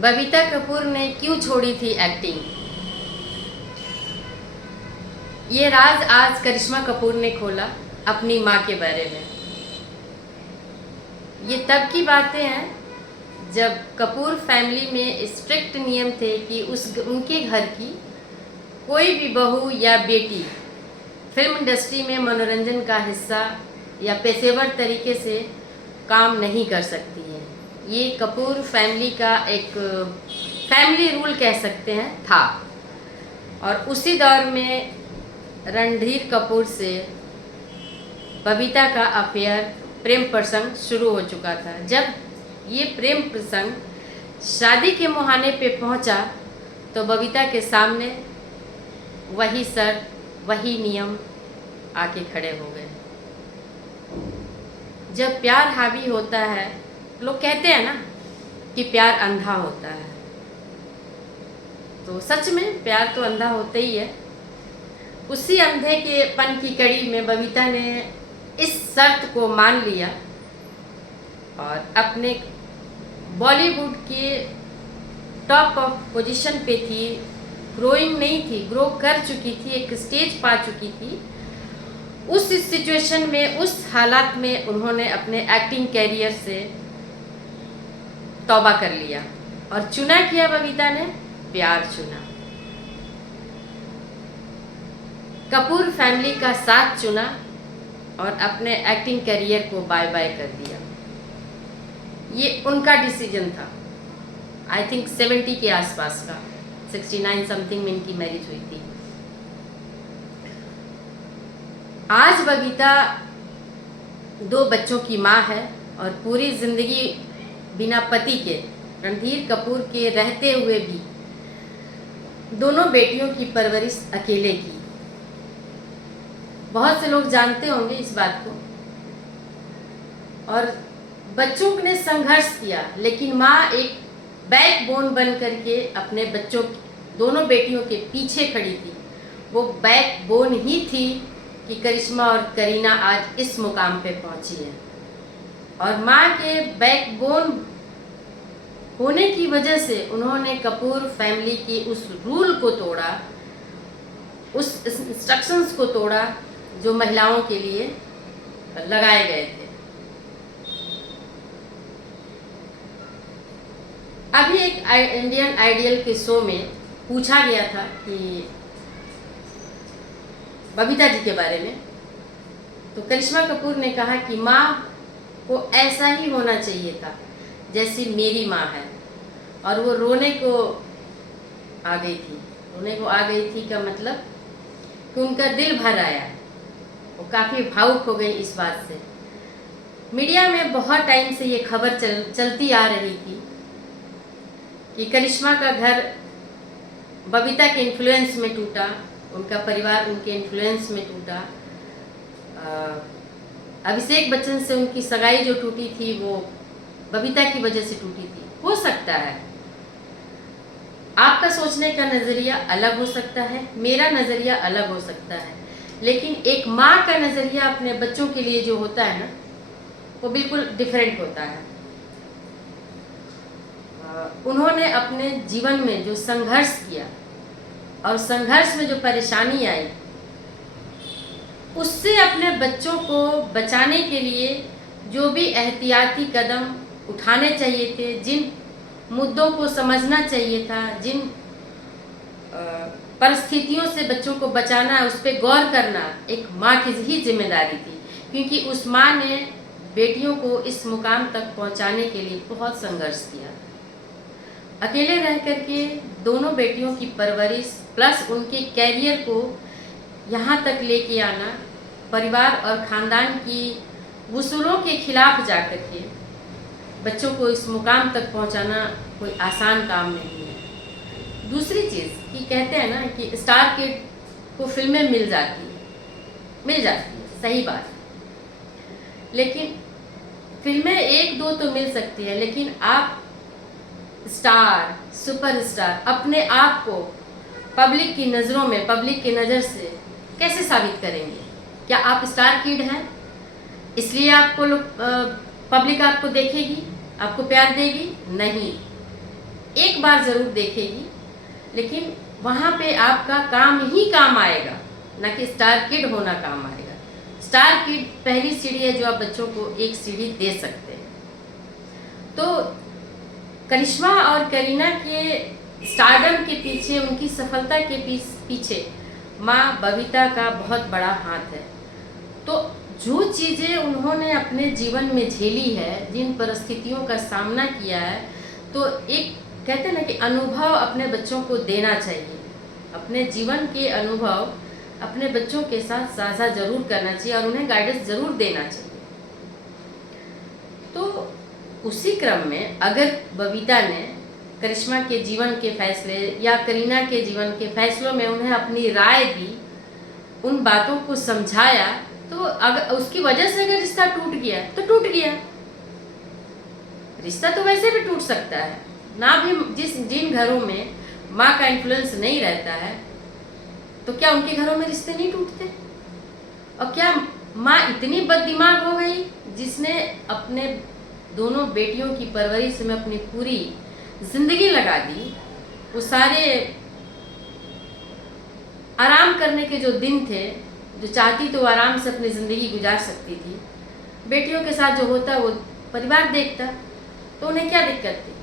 बबीता कपूर ने क्यों छोड़ी थी एक्टिंग? ये राज आज करिश्मा कपूर ने खोला अपनी माँ के बारे में। ये तब की बातें हैं जब कपूर फैमिली में स्ट्रिक्ट नियम थे कि उनके घर की कोई भी बहू या बेटी फिल्म इंडस्ट्री में मनोरंजन का हिस्सा या पेशेवर तरीके से काम नहीं कर सकती है। ये कपूर फैमिली का एक फैमिली रूल कह सकते हैं था। और उसी दौर में रणधीर कपूर से बबीता का अफेयर प्रेम प्रसंग शुरू हो चुका था। जब ये प्रेम प्रसंग शादी के मुहाने पे पहुंचा तो बबीता के सामने वही शर्त वही नियम आके खड़े हो गए। जब प्यार हावी होता है, लोग कहते हैं ना कि प्यार अंधा होता है, तो सच में प्यार तो अंधा होता ही है। उसी अंधे के पन की कड़ी में बबीता ने इस शर्त को मान लिया और अपने बॉलीवुड के टॉप ऑफ पोजीशन पे थी। ग्रोइंग नहीं थी, ग्रो कर चुकी थी, एक स्टेज पा चुकी थी। उस सिचुएशन में, उस हालात में उन्होंने अपने एक्टिंग कैरियर से तौबा कर लिया और चुना किया बबीता ने प्यार चुना। कपूर फैमिली का साथ चुना और अपने एक्टिंग करियर को बाय बाय कर दिया। ये उनका डिसीजन था। आई थिंक 70 के आसपास का, 69 समथिंग में इनकी मैरिज हुई थी। आज बबीता 2 बच्चों की माँ है और पूरी जिंदगी बिना पति के, रणधीर कपूर के रहते हुए भी दोनों बेटियों की परवरिश अकेले की। बहुत से लोग जानते होंगे इस बात को। और बच्चों ने संघर्ष किया, लेकिन माँ एक बैकबोन बन करके अपने बच्चों, दोनों बेटियों के पीछे खड़ी थी। वो बैकबोन ही थी कि करिश्मा और करीना आज इस मुकाम पे पहुंची है। और माँ के बैकबोन होने की वजह से उन्होंने कपूर फैमिली की उस रूल को तोड़ा, उस इंस्ट्रक्शंस को तोड़ा जो महिलाओं के लिए लगाए गए थे। अभी एक इंडियन आइडियल के शो में पूछा गया था कि बबीता जी के बारे में, तो करिश्मा कपूर ने कहा कि माँ को ऐसा ही होना चाहिए था जैसी मेरी माँ है। और वो रोने को आ गई थी। रोने को आ गई थी का मतलब कि उनका दिल भर आया, वो काफ़ी भावुक हो गई इस बात से। मीडिया में बहुत टाइम से ये खबर चलती आ रही थी कि करिश्मा का घर बबीता के इन्फ्लुएंस में टूटा, उनका परिवार उनके इन्फ्लुएंस में टूटा। अभिषेक बच्चन से उनकी सगाई जो टूटी थी वो बबीता की वजह से टूटी थी। हो सकता है आपका सोचने का नज़रिया अलग हो सकता है, मेरा नज़रिया अलग हो सकता है, लेकिन एक माँ का नज़रिया अपने बच्चों के लिए जो होता है ना, वो बिल्कुल डिफरेंट होता है। उन्होंने अपने जीवन में जो संघर्ष किया और संघर्ष में जो परेशानी आई, उससे अपने बच्चों को बचाने के लिए जो भी एहतियाती कदम उठाने चाहिए थे, जिन मुद्दों को समझना चाहिए था, जिन परिस्थितियों से बच्चों को बचाना है, उस पर गौर करना एक माँ की ही जिम्मेदारी थी। क्योंकि उस माँ ने बेटियों को इस मुकाम तक पहुँचाने के लिए बहुत संघर्ष किया। अकेले रह करके दोनों बेटियों की परवरिश प्लस उनके कैरियर को यहाँ तक लेके आना, परिवार और ख़ानदान की वसूलों के खिलाफ जाकर के बच्चों को इस मुकाम तक पहुँचाना कोई आसान काम नहीं है। दूसरी चीज़ कि कहते हैं ना कि स्टार किड को फिल्में मिल जाती है, सही बात है। लेकिन फिल्में 1-2 तो मिल सकती है, लेकिन आप स्टार, सुपरस्टार अपने आप को पब्लिक की नज़रों में, पब्लिक की नज़र से कैसे साबित करेंगे? क्या आप स्टार किड हैं इसलिए आपको लोग पब्लिक आपको देखेगी, आपको प्यार देगी? नहीं। एक बार ज़रूर देखेगी, लेकिन वहाँ पे आपका काम ही काम आएगा, ना कि स्टार किड होना काम आएगा। स्टार किड पहली सीढ़ी है जो आप बच्चों को एक सीढ़ी दे सकते हैं। तो करिश्मा और करीना के स्टारडम के पीछे, उनकी सफलता के पीछे माँ बबीता का बहुत बड़ा हाथ है। तो जो चीज़ें उन्होंने अपने जीवन में झेली है, जिन परिस्थितियों का सामना किया है, तो एक कहते हैं ना कि अनुभव अपने बच्चों को देना चाहिए। अपने जीवन के अनुभव अपने बच्चों के साथ साझा जरूर करना चाहिए और उन्हें गाइडेंस ज़रूर देना चाहिए। तो उसी क्रम में अगर बबीता ने करिश्मा के जीवन के फैसले या करीना के जीवन के फैसलों में उन्हें अपनी राय दी, उन बातों को समझाया, तो अगर उसकी वजह से अगर रिश्ता टूट गया तो टूट गया। रिश्ता तो वैसे भी टूट सकता है ना, भी जिन घरों में माँ का इन्फ्लुएंस नहीं रहता है, तो क्या उनके घरों में रिश्ते नहीं टूटते? और क्या माँ इतनी बददिमाग हो गई जिसने अपने दोनों बेटियों की परवरिश में अपनी पूरी जिंदगी लगा दी? वो सारे आराम करने के जो दिन थे, जो चाहती तो आराम से अपनी ज़िंदगी गुजार सकती थी, बेटियों के साथ जो होता वो परिवार देखता, तो उन्हें क्या दिक्कत थी?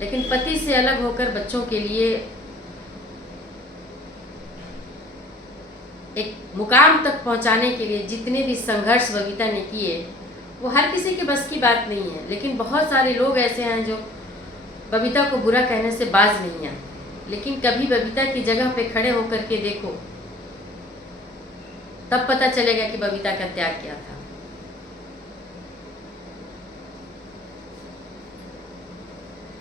लेकिन पति से अलग होकर बच्चों के लिए एक मुकाम तक पहुंचाने के लिए जितने भी संघर्ष बबीता ने किए, वो हर किसी के बस की बात नहीं है। लेकिन बहुत सारे लोग ऐसे हैं जो बबीता को बुरा कहने से बाज नहीं आते। लेकिन कभी बबीता की जगह पे खड़े होकर के देखो, तब पता चलेगा कि बबीता का त्याग क्या था।